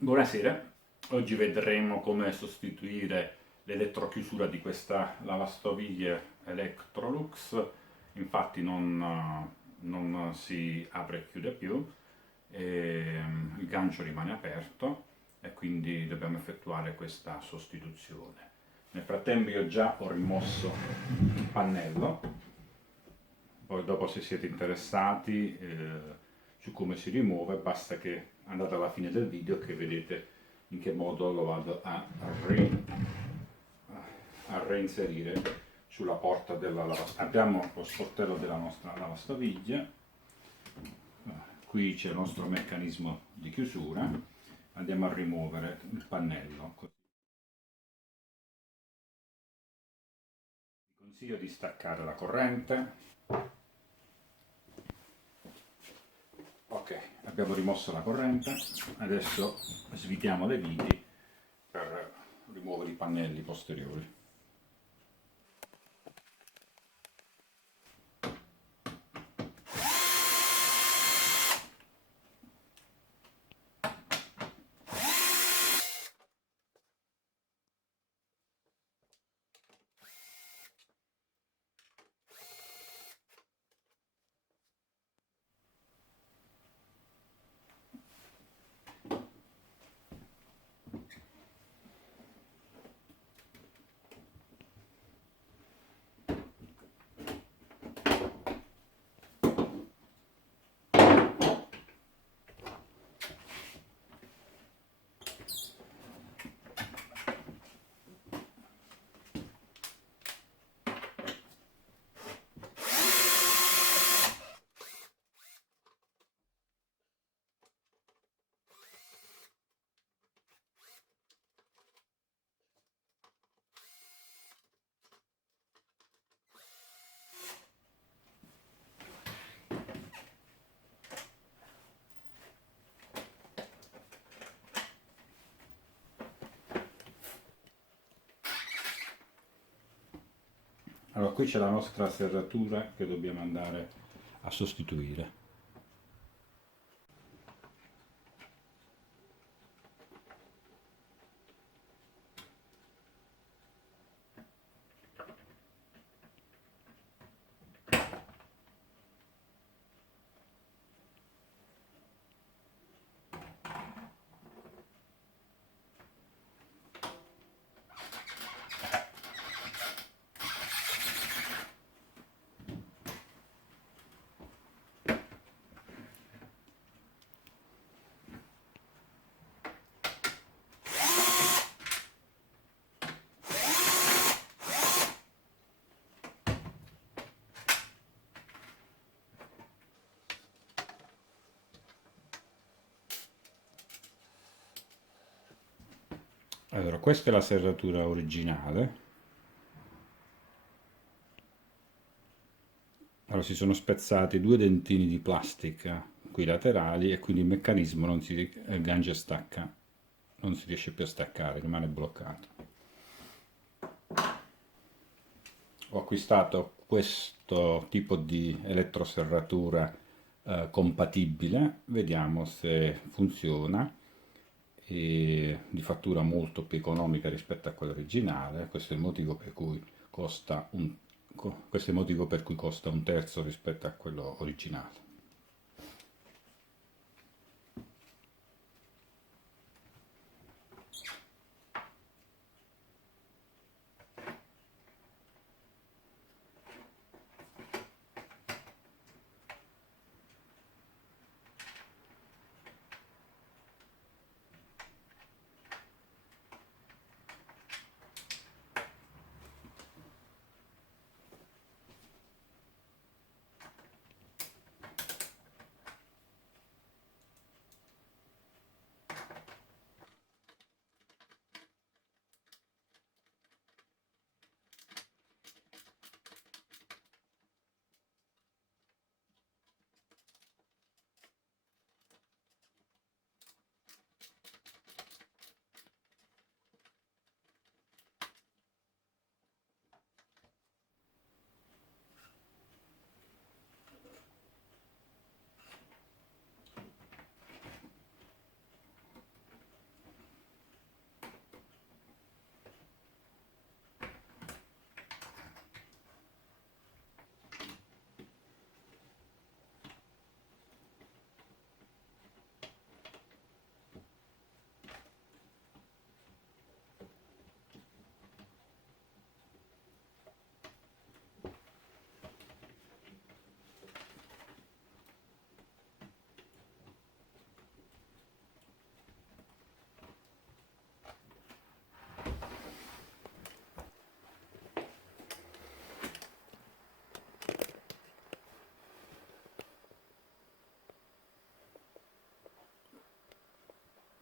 Buonasera, oggi vedremo come sostituire l'elettrochiusura di questa lavastoviglie Electrolux. Infatti non si apre e chiude più, il gancio rimane aperto e quindi dobbiamo effettuare questa sostituzione. Nel frattempo io già ho rimosso il pannello, poi dopo se siete interessati su come si rimuove basta che andate alla fine del video che vedete in che modo lo vado a reinserire sulla porta della lavastoviglie. Abbiamo lo sportello della nostra lavastoviglie, qui c'è il nostro meccanismo di chiusura, andiamo a rimuovere il pannello. Vi consiglio di staccare la corrente. Ok, abbiamo rimosso la corrente, adesso svitiamo le viti per rimuovere i pannelli posteriori. Allora, qui c'è la nostra serratura che dobbiamo andare a sostituire. Allora, questa è la serratura originale. Allora, si sono spezzati due dentini di plastica qui laterali e quindi il meccanismo non si, il gancio stacca, non si riesce più a staccare, rimane bloccato. Ho acquistato questo tipo di elettroserratura compatibile, vediamo se funziona, e di fattura molto più economica rispetto a quella originale. Questo è il motivo per cui questo è il motivo per cui costa un terzo rispetto a quello originale.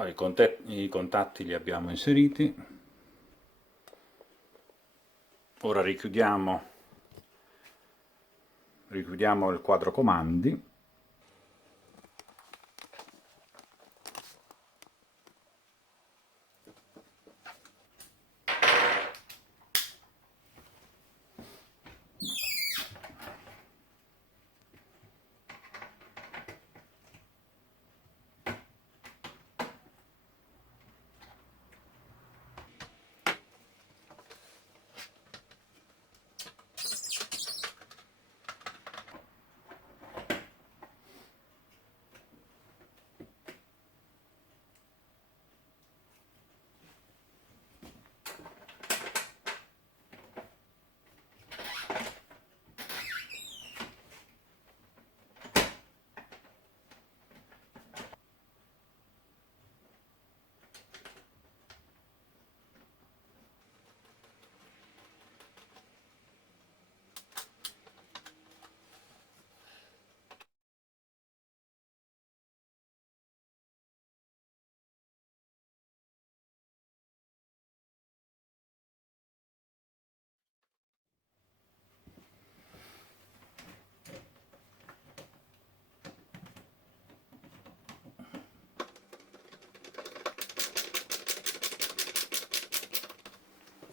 Allora, i contatti li abbiamo inseriti. Ora richiudiamo il quadro comandi.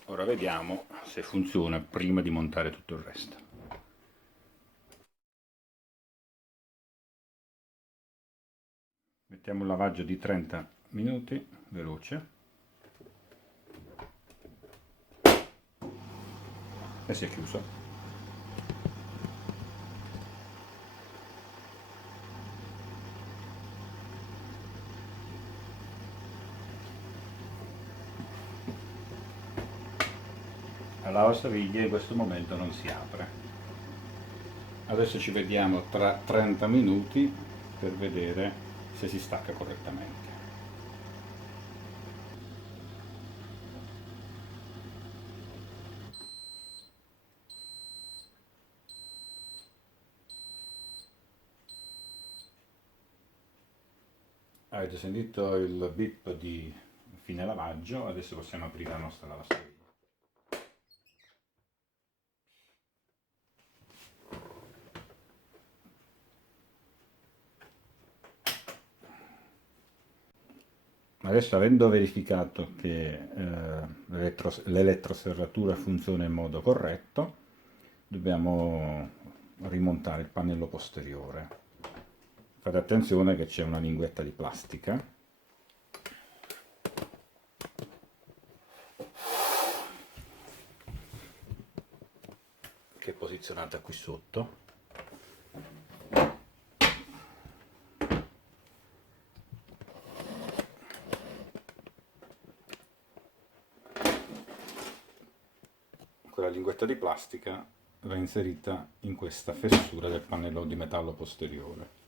Ora vediamo se funziona prima di montare tutto il resto. Mettiamo un lavaggio di 30 minuti, veloce. E si è chiuso. La lavastoviglie in questo momento non si apre. Adesso ci vediamo tra 30 minuti per vedere se si stacca correttamente. Avete sentito il bip di fine lavaggio, adesso possiamo aprire la nostra lavastoviglie. Adesso, avendo verificato che l'elettroserratura funziona in modo corretto, dobbiamo rimontare il pannello posteriore. Fate attenzione che c'è una linguetta di plastica che è posizionata qui sotto. Quella linguetta di plastica va inserita in questa fessura del pannello di metallo posteriore.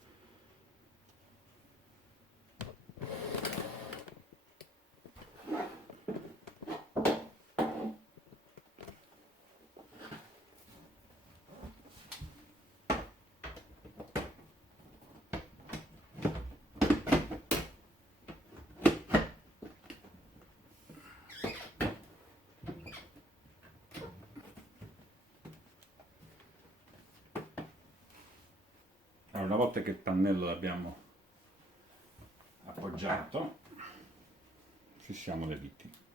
Allora, una volta che il pannello l'abbiamo appoggiato, fissiamo le viti.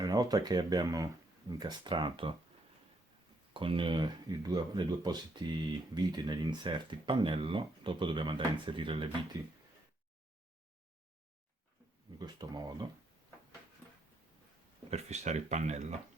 E una volta che abbiamo incastrato con le due appositi viti negli inserti il pannello, dopo dobbiamo andare a inserire le viti in questo modo per fissare il pannello.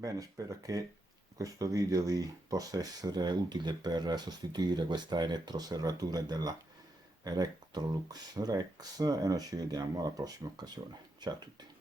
Bene, spero che questo video vi possa essere utile per sostituire questa elettroserratura della Electrolux Rex e noi ci vediamo alla prossima occasione. Ciao a tutti.